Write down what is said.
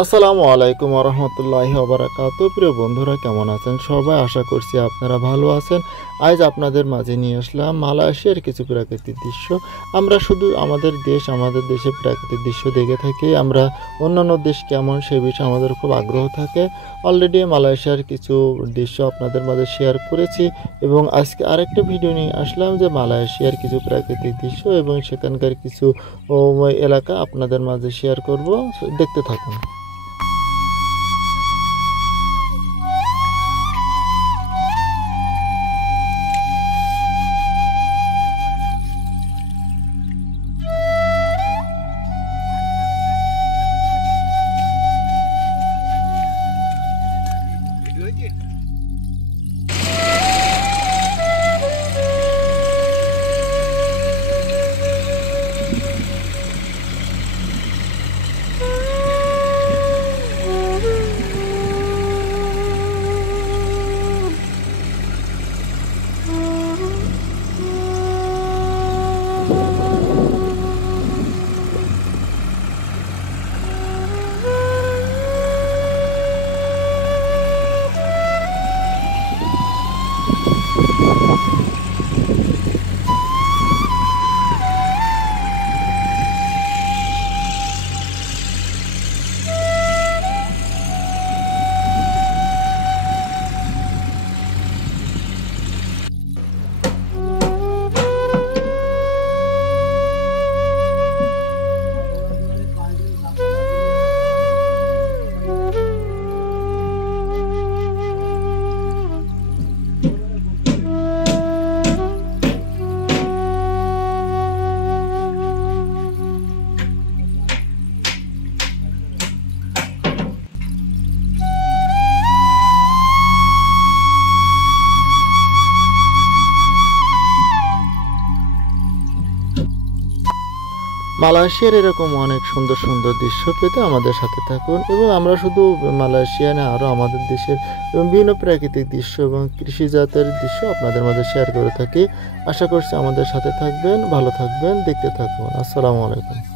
আসসালামু আলাইকুম ওয়া রাহমাতুল্লাহি ওয়া বারাকাতুহু। প্রিয় বন্ধুরা, কেমন আছেন সবাই? আশা করছি আপনারা ভালো আছেন। আজ আপনাদের মাঝে নিয়ে আসলাম মালয়েশিয়ার কিছু প্রাকৃতিক দৃশ্য। আমরা শুধু আমাদের দেশের প্রাকৃতিক দৃশ্য দেখে থাকি। আমরা অন্যান্য দেশ কেমন সে বিষয়ে আমাদের খুব আগ্রহ থাকে। অলরেডি মালয়েশিয়ার কিছু দৃশ্য আপনাদের মাঝে শেয়ার করেছি এবং আজকে আরেকটা ভিডিও নিয়ে আসলাম যে মালয়েশিয়ার কিছু প্রাকৃতিক দৃশ্য এবং সেখানকার কিছু এলাকা আপনাদের মাঝে শেয়ার করব। দেখতে থাকুন। মালয়েশিয়ার এরকম অনেক সুন্দর সুন্দর দৃশ্য পেতে আমাদের সাথে থাকুন এবং আমরা শুধু মালয়েশিয়া না, আরও আমাদের দেশের বিভিন্ন প্রাকৃতিক দৃশ্য এবং কৃষিজাতের দৃশ্য আপনাদের মাঝে শেয়ার করে থাকি। আশা করছি আমাদের সাথে থাকবেন, ভালো থাকবেন, দেখতে থাকুন। আসসালামু আলাইকুম।